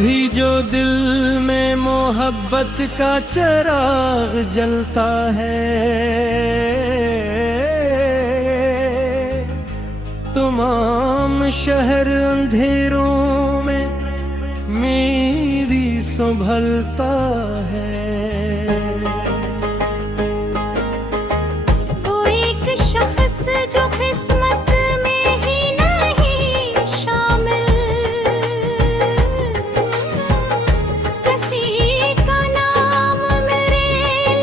भी जो दिल में मोहब्बत का चिराग जलता है, तमाम शहर अंधेरों में मेरी संभलता है। वो एक शख्स जो किस्मत में ही नहीं शामिल, किसी का नाम मेरे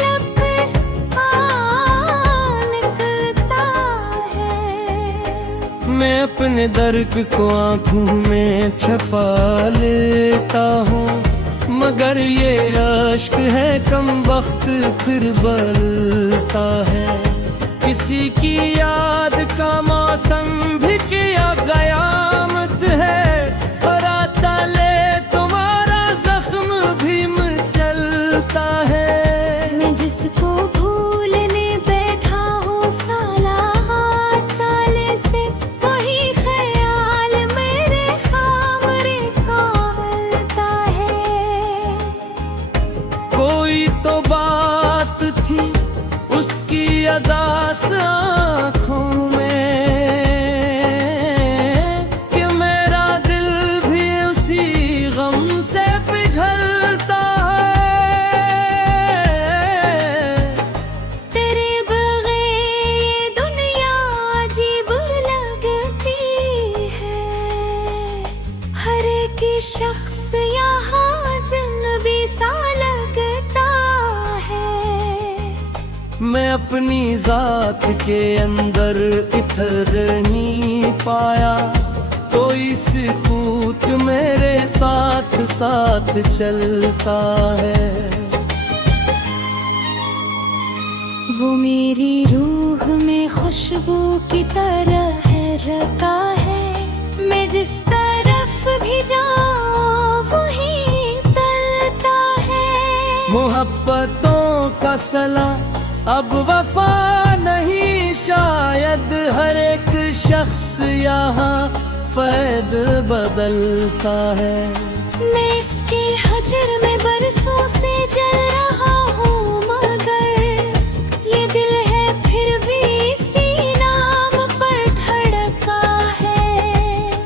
लब पे आ निकलता है। मैं अपने दर्द को आँखों में छुपा लेता हूँ, मगर ये अश्क है कम वक्त फिर बलता है। किसी की याद का मौसम भी किया कयामत है, और आता ले तुम्हारा जख्म भी मचलता है। मैं जिसको भूलने बैठा हूँ साला साले से, वही ख्याल मेरे खामरे का मिलता है। कोई तो बात थी उसकी अदास आँखों में, कि मेरा दिल भी उसी गम से पिघलता है। तेरे बगैर ये दुनिया अजीब लगती है। हर एक शख्स यहाँ जन्नबी सा लगता है। मैं अपनी जात के अंदर इतर नहीं पाया, कोई सुकूत मेरे साथ साथ चलता है। वो मेरी रूह में खुशबू की तरह है रखा है। मैं जिस तरफ भी जाऊं वहीं तलता है। मोहब्बतों का सला अब वफा नहीं, शायद हर एक शख्स यहाँ फैद बदलता है। मैं इसके हजर में बरसों से जल रहा हूँ, मगर ये दिल है फिर भी इसी नाम पर धड़का है।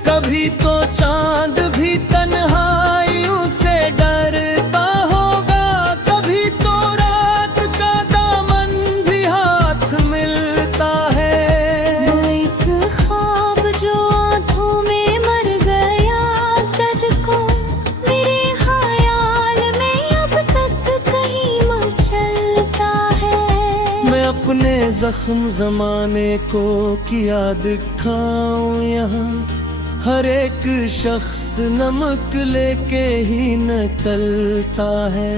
कभी तो चांद भी तन्हाइयों से डरता होगा, कभी तो रात का दामन भी हाथ मिलता है। वो एक ख्वाब जो आँखों में मर गया दर्द को, मेरे ख्याल में अब तक कहीं मचलता है। मैं अपने जख्म जमाने को किया दिखाऊं यहाँ, हर एक शख्स नमक लेके ही निकलता है।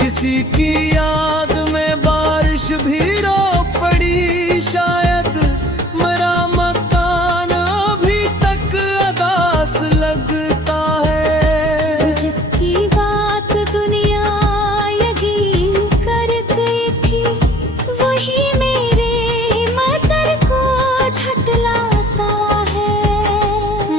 किसी की याद में बारिश भी रो पड़ी, शायद मेरा मकान अभी तक अदास लगता है। जिसकी बात दुनिया यकीन कर गई थी, वही मेरे मदर को झटलाता है।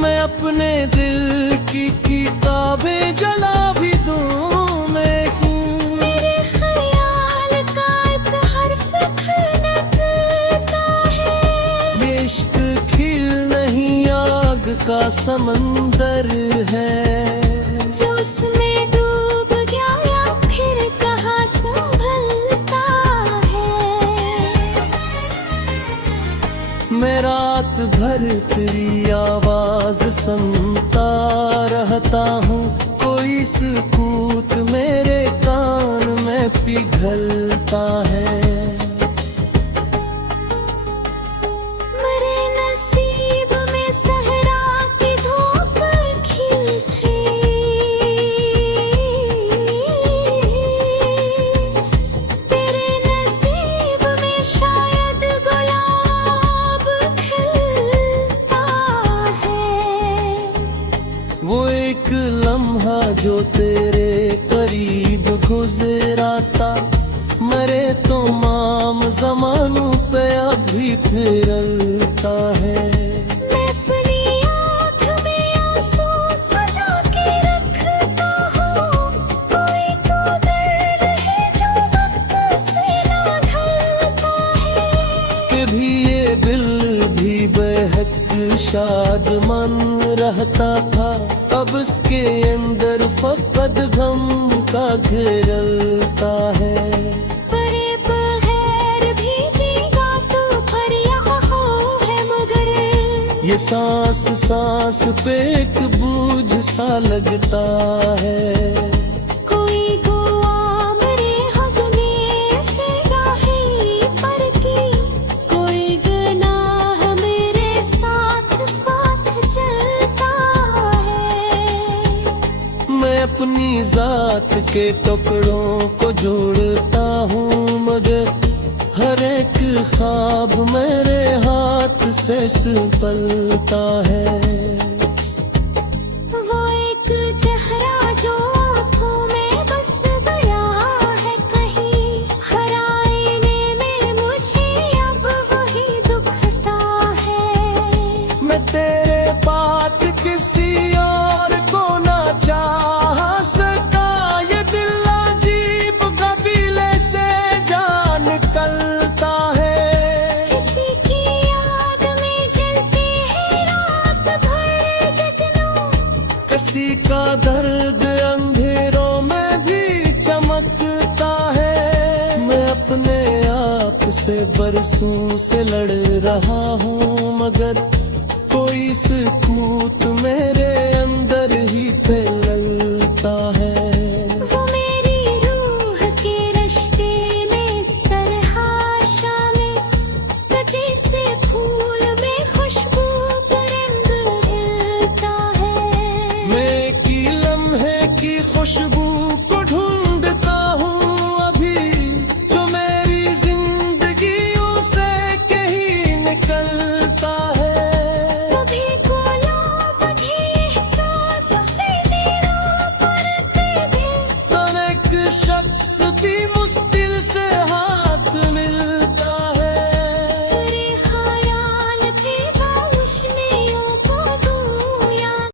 मैं अपने दिल की किताबें जला भी दूं मैं हूँ, मेरे ख्याल का एक हर्फ खनकता है। ये इश्क खिल नहीं आग का समंदर है। जो उसमें डूब गया या फिर कहाँ संभलता है। मैं रात भर तेरी आवाज सुनता रहता हूँ, कोई सुकूत मेरे कान में पिघलता है। मेरे नसीब में सहरा की धूप खिली थी। तेरे नसीब में शायद गुलाब खिलता है। वो एक लम्हा जो तेरे करीब गुजरा था, मरे तो माम जमानों पे अभी फिरलता है। मैं अपनी आँख चाहता था, अब इसके अंदर फकत गम का घेरता है। परे बगैर भी जीगा तो पर यहाँ खौफ है मगर ये सांस सांस पे एक बोझ सा लगता है। कोई गुआ मेरे हक में से राही पर की, कोई गुनाह मेरे साथ साथ चलता है। मैं अपनी जात के टुकड़ों को जोड़ता हूँ, मगर हर एक ख्वाब मेरे हाथ से संभलता है। वो एक चेहरा जो आँखों में बस गया है कहीं, हर आईने में मुझे अब वही दुखता है। मैं तेरे बात किसी और को ना चाह सका, ये दिल अजीब कबीले से जा निकलता है। किसी की याद में जलती है रात भर जगनू, किसी का दर्द अंधेरों में भी चमकता है। मैं अपने आप से बरसों से लड़ रहा हूँ, मगर कोई सकूत मेरे